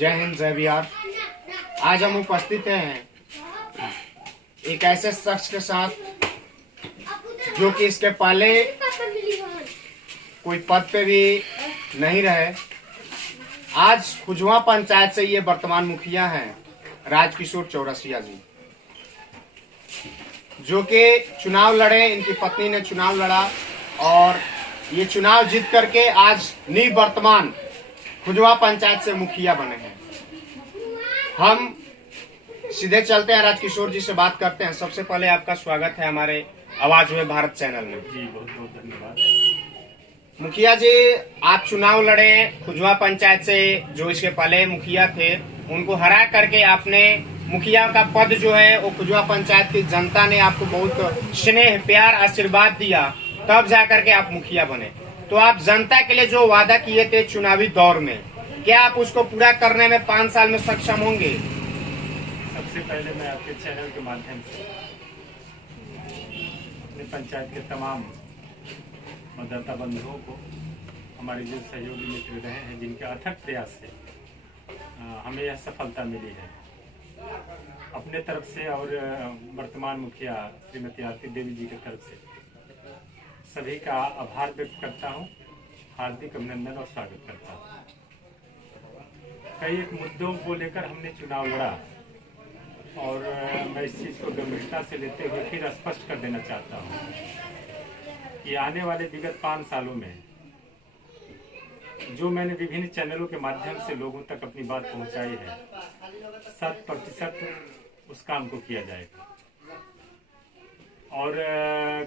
जय हिंद जय बिहार। आज हम उपस्थित हैं एक ऐसे शख्स के साथ जो कि इसके पहले कोई पद पे भी नहीं रहे। आज खुजवा पंचायत से ये वर्तमान मुखिया हैं राजकिशोर चौरसिया जी, जो कि चुनाव लड़े। इनकी पत्नी ने चुनाव लड़ा और ये चुनाव जीत करके आज निवर्तमान खुजवा पंचायत से मुखिया बने हैं। हम सीधे चलते हैं, राजकिशोर जी से बात करते हैं। सबसे पहले आपका स्वागत है हमारे आवाज में भारत चैनल में। जी बहुत बहुत धन्यवाद। मुखिया जी, आप चुनाव लड़े खुजवा पंचायत से, जो इसके पहले मुखिया थे उनको हरा करके आपने मुखिया का पद जो है वो खुजवा पंचायत की जनता ने आपको बहुत स्नेह प्यार आशीर्वाद दिया, तब जाकर के आप मुखिया बने। तो आप जनता के लिए जो वादा किए थे चुनावी दौर में, क्या आप उसको पूरा करने में 5 साल में सक्षम होंगे? सबसे पहले मैं आपके चैनल के माध्यम से अपने पंचायत के तमाम मतदाता बंधुओं को, हमारे जो सहयोगी मित्र रहे हैं, जिनके अथक प्रयास से हमें यह सफलता मिली है, अपने तरफ से और वर्तमान मुखिया श्रीमती आरती देवी जी की तरफ से सभी का आभार व्यक्त करता हूं, हार्दिक अभिनंदन और स्वागत करता हूं। कई एक मुद्दों को लेकर हमने चुनाव लड़ा और मैं इस चीज़ को गंभीरता से लेते हुए फिर स्पष्ट कर देना चाहता हूं कि आने वाले विगत 5 सालों में जो मैंने विभिन्न चैनलों के माध्यम से लोगों तक अपनी बात पहुंचाई है, 100% उस काम को किया जाएगा। और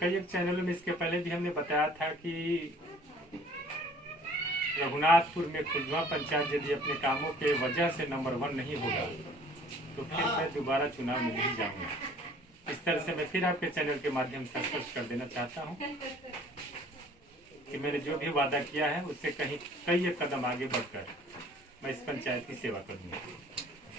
कई एक चैनलों में इसके पहले भी हमने बताया था कि रघुनाथपुर में खुजवा पंचायत यदि अपने कामों के वजह से नंबर 1 नहीं होगा तो फिर मैं दोबारा चुनाव में नहीं जाऊंगा। इस तरह से मैं फिर आपके चैनल के माध्यम से स्पष्ट कर देना चाहता हूं कि मैंने जो भी वादा किया है उससे कई एक कदम आगे बढ़कर मैं इस पंचायत की सेवा करूंगा।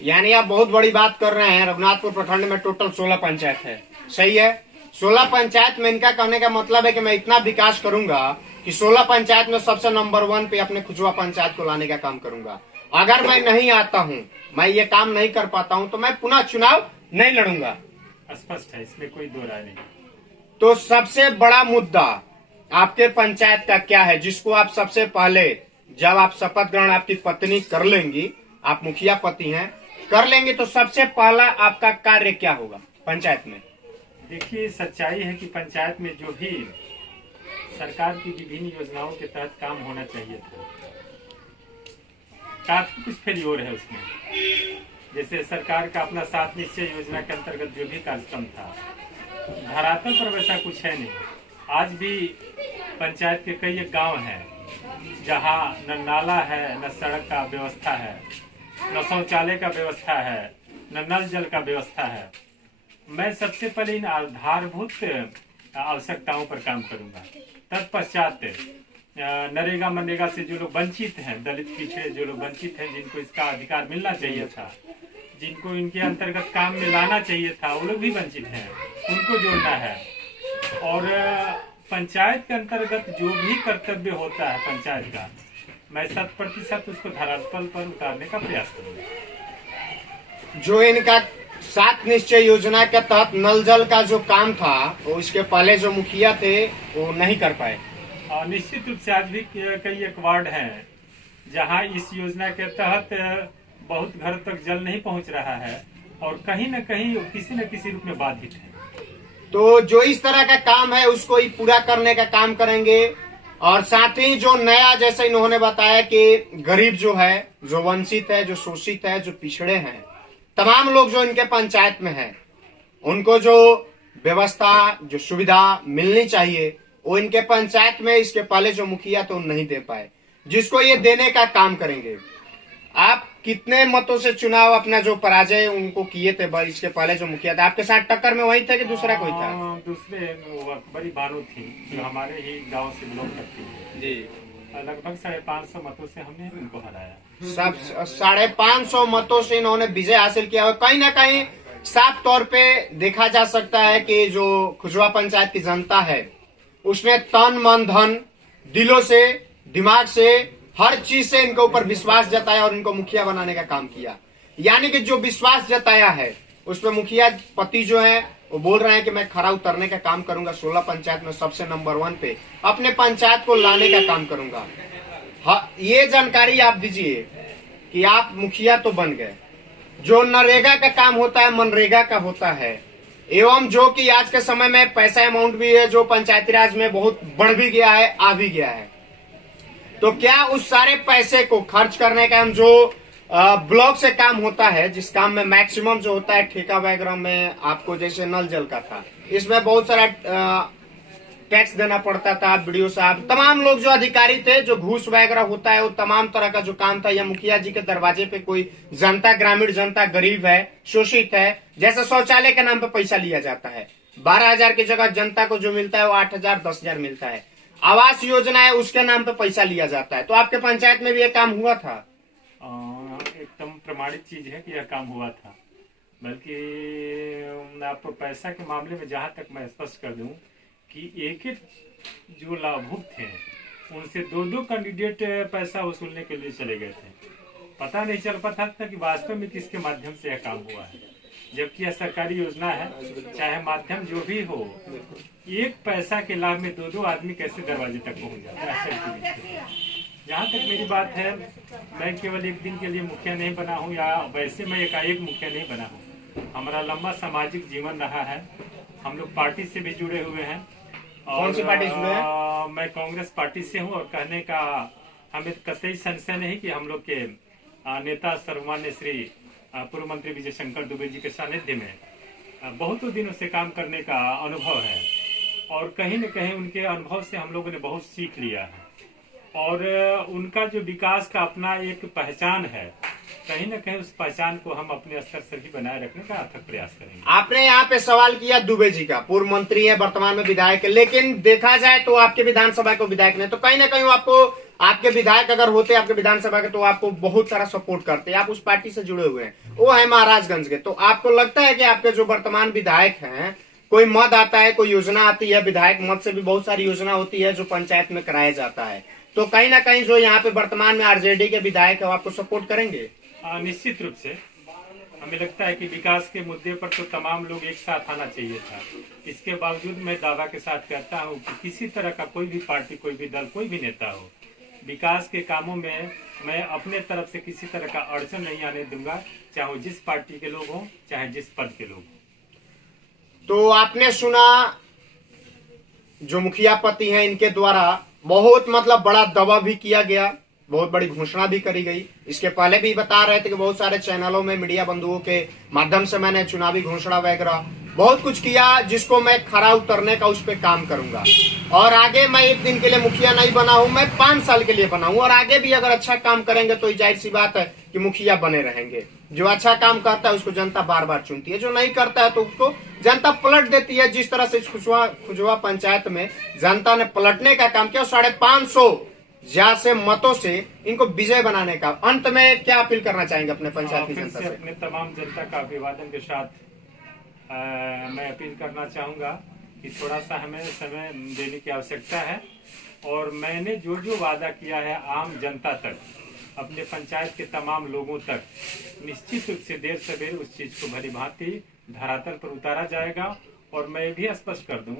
यानी आप बहुत बड़ी बात कर रहे हैं। रघुनाथपुर प्रखंड में टोटल 16 पंचायत है, सही है? 16 पंचायत में इनका कहने का मतलब है कि मैं इतना विकास करूंगा कि 16 पंचायत में सबसे नंबर 1 पे अपने खुजवा पंचायत को लाने का काम करूंगा। अगर मैं नहीं आता हूं, मैं ये काम नहीं कर पाता हूं, तो मैं पुनः चुनाव नहीं लड़ूंगा। स्पष्ट है, इसमें कोई दो राय नहीं। तो सबसे बड़ा मुद्दा आपके पंचायत का क्या है, जिसको आप सबसे पहले, जब आप शपथ ग्रहण आपकी पत्नी कर लेंगी, आप मुखिया पति हैं, कर लेंगे, तो सबसे पहला आपका कार्य क्या होगा पंचायत में? देखिए, सच्चाई है कि पंचायत में जो भी सरकार की विभिन्न योजनाओं के तहत काम होना चाहिए था, काफी कुछ फेलियर है उसमें। जैसे सरकार का अपना 7 निश्चय योजना के अंतर्गत जो भी कार्यक्रम था, धरातल पर वैसा कुछ है नहीं। आज भी पंचायत के कई एक गांव हैं जहां न नाला है, न सड़क का व्यवस्था है, न शौचालय का व्यवस्था है, न नल जल का व्यवस्था है। मैं सबसे पहले इन आधारभूत आवश्यकताओं पर काम करूंगा। तत्पश्चात नरेगा मनरेगा से जो लोग वंचित हैं, दलित पिछड़े जो लोग वंचित हैं, जिनको इसका अधिकार मिलना चाहिए था, जिनको इनके अंतर्गत काम में लाना चाहिए था, वो लोग भी वंचित हैं, उनको जोड़ना है। और पंचायत के अंतर्गत जो भी कर्तव्य होता है पंचायत का, मैं 100% उसको धरातल पर उतारने का प्रयास करूंगा। जो इनका 7 निश्चय योजना के तहत नल जल का जो काम था, वो इसके पहले जो मुखिया थे वो नहीं कर पाए। और निश्चित रूप से आज भी कई एक वार्ड हैं जहां इस योजना के तहत बहुत घर तक जल नहीं पहुंच रहा है और कहीं न कहीं किसी न किसी रूप में बाधित है। तो जो इस तरह का काम है उसको ही पूरा करने का काम करेंगे। और साथ ही जो नया, जैसे इन्होंने बताया कि गरीब जो है, जो वंचित है, जो शोषित है, जो पिछड़े हैं, तमाम लोग जो इनके पंचायत में हैं, उनको जो व्यवस्था, जो सुविधा मिलनी चाहिए, वो इनके पंचायत में इसके पहले जो मुखिया थे वो नहीं दे पाए, जिसको ये देने का काम करेंगे। आप कितने मतों से चुनाव अपना जो पराजय उनको किए थे, इसके पहले जो मुखिया था, आपके साथ टक्कर में वही थे कि दूसरा कोई था? दूसरे बड़ी बानू थी जो हमारे ही गांव से बिलोंग करती है जी। लगभग 550 मतों से हमने उनको हराया। सब 550 मतों से इन्होंने विजय हासिल किया। और कहीं ना कहीं साफ तौर पे देखा जा सकता है कि जो खुजवा पंचायत की जनता है उसने तन मन धन दिलों से, दिमाग से हर चीज से इनके ऊपर विश्वास जताया और इनको मुखिया बनाने का काम किया। यानी कि जो विश्वास जताया है उस पर मुखिया पति जो है वो बोल रहे हैं कि मैं खरा उतरने का काम करूंगा, 16 पंचायत में सबसे नंबर 1 पे अपने पंचायत को लाने का काम करूंगा। हाँ, ये जानकारी आप दीजिए कि आप मुखिया तो बन गए। जो नरेगा का काम होता है मनरेगा का होता है, एवं जो कि आज के समय में पैसा अमाउंट भी है जो पंचायती राज में बहुत बढ़ भी गया है, आ भी गया है। तो क्या उस सारे पैसे को खर्च करने का हम जो ब्लॉक से काम होता है, जिस काम में मैक्सिमम जो होता है ठेका वगैरह में, आपको जैसे नल जल का था, इसमें बहुत सारा टैक्स देना पड़ता था। वीडियो साहब तमाम लोग जो अधिकारी थे, जो घूस वगैरह होता है वो तमाम तरह का जो काम था, या मुखिया जी के दरवाजे पे कोई जनता, ग्रामीण जनता गरीब है, शोषित है, जैसे शौचालय के नाम पे पैसा लिया जाता है, 12,000 की जगह जनता को जो मिलता है वो 8,000 10,000 मिलता है। आवास योजना है उसके नाम पे पैसा लिया जाता है। तो आपके पंचायत में भी ये काम हुआ था? एकदम प्रमाणित चीज है कि यह काम हुआ था। बल्कि मैं आपको पैसा के मामले में जहां तक मैं स्पष्ट कर दूं कि एक जो लाभुक थे उनसे 2-2 कैंडिडेट पैसा वसूलने के लिए चले गए थे। पता नहीं चल पाता था कि वास्तव में किसके माध्यम से यह काम हुआ है, जबकि यह सरकारी योजना है, चाहे माध्यम जो भी हो। एक पैसा के लाभ में 2-2 आदमी कैसे दरवाजे तक पहुंच जाता है। जहाँ तक मेरी बात है, मैं केवल एक दिन के लिए मुखिया नहीं बना हूँ, या वैसे मैं एकाएक मुखिया नहीं बना हूँ। हमारा लंबा सामाजिक जीवन रहा है। हम लोग पार्टी से भी जुड़े हुए हैं। कौन सी पार्टी से जुड़े हैं? मैं कांग्रेस पार्टी से हूँ। और कहने का हमें कतई संशय नहीं कि हम लोग के नेता सर्वमान्य श्री पूर्व मंत्री विजय शंकर दुबे जी के सानिध्य में बहुत दिनों से काम करने का अनुभव है, और कहीं न कहीं उनके अनुभव से हम लोगों ने बहुत सीख लिया है। और उनका जो विकास का अपना एक पहचान है, कहीं न कहीं उस पहचान को हम अपने स्तर से भी बनाए रखने का अथक प्रयास करेंगे। आपने यहाँ पे सवाल किया दुबे जी का, पूर्व मंत्री है, वर्तमान में विधायक है, लेकिन देखा जाए तो आपके विधानसभा को विधायक नहीं, तो कहीं ना कहीं आपको, आपके विधायक अगर होते आपके विधानसभा के, तो आपको बहुत सारा सपोर्ट करते। आप उस पार्टी से जुड़े हुए हैं, वो है महाराजगंज के। तो आपको लगता है कि आपके जो वर्तमान विधायक हैं, कोई मद आता है, कोई योजना आती है, विधायक मद से भी बहुत सारी योजना होती है जो पंचायत में कराया जाता है, तो कहीं ना कहीं जो यहाँ पे वर्तमान में आरजेडी के विधायक है वो आपको सपोर्ट करेंगे? निश्चित रूप से हमें लगता है कि विकास के मुद्दे पर तो तमाम लोग एक साथ आना चाहिए था। इसके बावजूद मैं दावा के साथ कहता हूँ कि किसी तरह का कोई भी पार्टी, कोई भी दल, कोई भी नेता हो, विकास के कामों में मैं अपने तरफ से किसी तरह का अड़चन नहीं आने दूंगा, चाहे वो जिस पार्टी के लोग हों, चाहे जिस पद के लोग हों। तो आपने सुना जो मुखिया पति हैं इनके द्वारा बहुत मतलब बड़ा दावा भी किया गया, बहुत बड़ी घोषणा भी करी गई। इसके पहले भी बता रहे थे कि बहुत सारे चैनलों में, मीडिया बंधुओं के माध्यम से मैंने चुनावी घोषणा वगैरह बहुत कुछ किया, जिसको मैं खरा उतरने का उस पर काम करूंगा। और आगे मैं एक दिन के लिए मुखिया नहीं बना हूं, मैं 5 साल के लिए बना हूं, और आगे भी अगर अच्छा काम करेंगे तो जाहिर सी बात है कि मुखिया बने रहेंगे। जो अच्छा काम करता है उसको जनता बार बार चुनती है, जो नहीं करता है तो उसको जनता पलट देती है। जिस तरह से खुजवा पंचायत में जनता ने पलटने का काम किया, 550 से मतों से इनको विजय बनाने का। अंत में क्या अपील करना चाहेंगे अपने पंचायत की जनता से? अपने तमाम जनता का अभिवादन के साथ मैं अपील करना चाहूंगा कि थोड़ा सा हमें समय देने की आवश्यकता है, और मैंने जो जो वादा किया है आम जनता तक, अपने पंचायत के तमाम लोगों तक, निश्चित रूप से देर सवेर उस चीज को भली भांति धरातल पर उतारा जाएगा। और मैं भी स्पष्ट कर दूं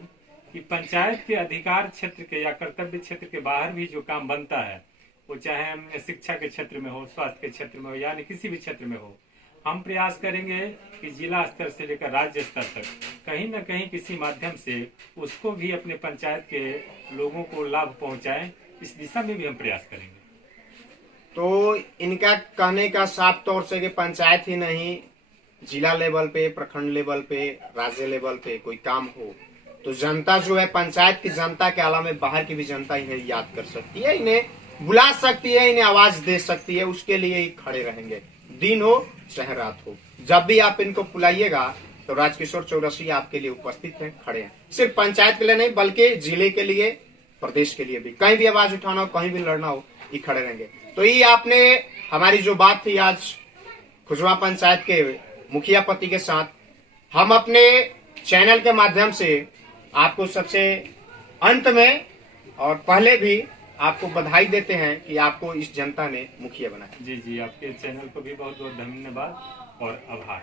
कि पंचायत के अधिकार क्षेत्र के या कर्तव्य क्षेत्र के बाहर भी जो काम बनता है, वो चाहे शिक्षा के क्षेत्र में हो, स्वास्थ्य के क्षेत्र में हो, यानी किसी भी क्षेत्र में हो, हम प्रयास करेंगे कि जिला स्तर से लेकर राज्य स्तर तक कहीं न कहीं किसी माध्यम से उसको भी अपने पंचायत के लोगों को लाभ पहुंचाएं। इस दिशा में भी हम प्रयास करेंगे। तो इनका कहने का साफ तौर से कि पंचायत ही नहीं, जिला लेवल पे, प्रखंड लेवल पे, राज्य लेवल पे कोई काम हो तो जनता जो है, पंचायत की जनता के अलावा बाहर की भी जनता इन्हें याद कर सकती है, इन्हें बुला सकती है, इन्हें आवाज दे सकती है। उसके लिए ही खड़े रहेंगे, दिन हो चाहे रात हो। जब भी आप इनको बुलाइएगा तो राजकिशोर चौरसिया आपके लिए उपस्थित हैं, खड़े हैं। सिर्फ पंचायत के लिए नहीं बल्कि जिले के लिए, प्रदेश के लिए भी, कहीं भी आवाज उठाना हो, कहीं भी लड़ना हो, ये खड़े रहेंगे। तो ये आपने हमारी जो बात थी आज खुजवा पंचायत के मुखिया पति के साथ, हम अपने चैनल के माध्यम से आपको सबसे अंत में और पहले भी आपको बधाई देते हैं कि आपको इस जनता ने मुखिया बनाया। जी जी, आपके चैनल को भी बहुत बहुत धन्यवाद और आभार।